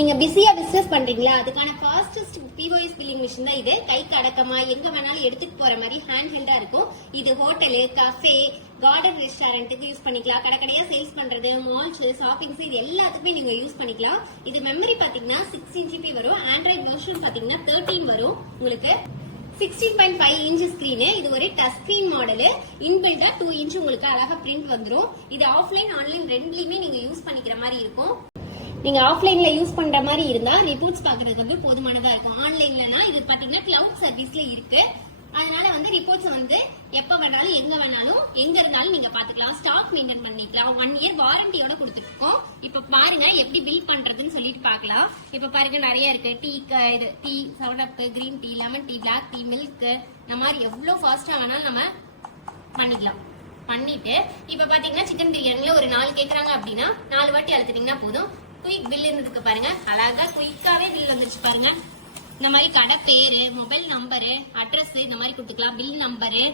நீங்க பிஸியா பிசினஸ் பண்றீங்களா? அதுக்கான ஃபாஸ்டஸ்ட் பிஓஎஸ் பில்லிங் மிஷின் தான் இது. கைக்கு அடக்கமா எங்க வேணாலும் எடுத்துட்டு போற மாதிரி ஹேண்ட் ஹெல்டா இருக்கும். இது ஹோட்டலு கஃபே கார்டன் ரெஸ்டாரண்ட்டுக்கு யூஸ் பண்ணிக்கலாம். கடைக்கடையா சேல்ஸ் பண்றது மால்ஸ் ஷாப்பிங்ஸ் இது எல்லாத்துக்குமே நீங்க யூஸ் பண்ணிக்கலாம். இது மெமரி பாத்தீங்கன்னா சிக்ஸ்டீன் ஜிபி வரும். ஆண்ட்ராய்ட் வெர்ஷன் பாத்தீங்கன்னா தேர்ட்டீன் வரும். உங்களுக்கு sixteen point five inch screen இது ஒரு டச் ஸ்கிரீன் மாடலு இன்பில்டா டூ இன்ச் உங்களுக்கு அழகா பிரிண்ட் வந்துடும் இது ஆஃப்லைன் ஆன்லைன் ரெண்டுலையுமே நீங்க யூஸ் பண்ணிக்கிற மாதிரி இருக்கும். நீங்க ஆஃப்லைன்ல யூஸ் பண்ற மாதிரி இருந்தா ரிப்போர்ட்ஸ் பாக்குறதுக்கு வந்து போதுமானதா இருக்கும். ஆன்லைன்லனா இது பாத்தீங்கன்னா கிளவுட் சர்வீஸ்ல இருக்கு. அதனால வந்து ரிப்போர்ட்ஸ் வந்து எப்ப வேணாலும் எங்க வேணாலும் எங்க இருந்தாலும் நீங்க பாத்துக்கலாம். ஸ்டாக் மெயின்டைன் பண்ணிக்கலாம். ஒன் இயர் வாரண்டியோட கொடுத்துருக்கோம். இப்ப பாருங்க எப்படி பில் பண்றதுன்னு சொல்லிட்டு பார்க்கலாம் இப்ப பாருங்க நிறைய இருக்கு. டீ இது tea seven up green tea lemon tea black tea milk இந்த மாதிரி எவ்வளவு ஃபாஸ்டா வேணாலும் நம்ம பண்ணிக்கலாம். பண்ணிட்டு இப்ப பாத்தீங்கன்னா சிக்கன் பிரியாணில ஒரு நாலு கேக்குறாங்க அப்படின்னா நாலு வாட்டி அழுத்துட்டீங்கன்னா போதும். குயிக் பில் இருக்கு பாருங்க. அழகா குயிக்காவே பில் வந்துருச்சு பாருங்க. இந்த மாதிரி கடை பேரு மொபைல் நம்பரு அட்ரஸ் இந்த மாதிரி கொடுத்துக்கலாம். Bill number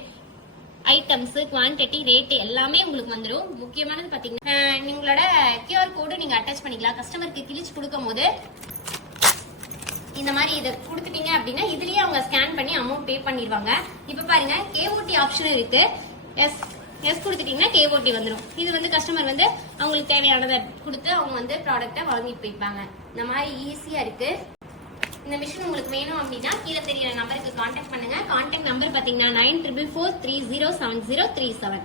items quantity rate எல்லாமே உங்களுக்கு வந்துடும் முக்கியமானது பாத்தீங்கன்னா உங்களோட கியூஆர் கோடு நீங்க அட்டாச் பண்ணிக்கலாம். கஸ்டமருக்கு கிழிச்சு கொடுக்கும் போது இந்த மாதிரி இதை கொடுத்துட்டீங்க அப்படின்னா இதுலயே அவங்க ஸ்கேன் பண்ணி அமௌண்ட் பே பண்ணிடுவாங்க இப்ப பாருங்க கேஓடி ஆப்ஷன் இருக்கு. எஸ் எஸ் கொடுத்துட்டீங்கன்னா கேஓடி வந்துடும் இது வந்து கஸ்டமர் வந்து அவங்களுக்கு தேவையானதை கொடுத்து அவங்க வந்து ப்ராடக்ட்டை வாங்கிட்டு போய்ப்பாங்க. இந்த மாதிரி ஈஸியா இருக்கு. இந்த மிஷின் உங்களுக்கு வேணும் அப்படின்னா கீழே தெரியிற நம்பருக்கு கான்டாக்ட் பண்ணுங்க. கான்டாக்ட் நம்பர் பாத்தீங்கன்னா nine triple four three zero seven zero three seven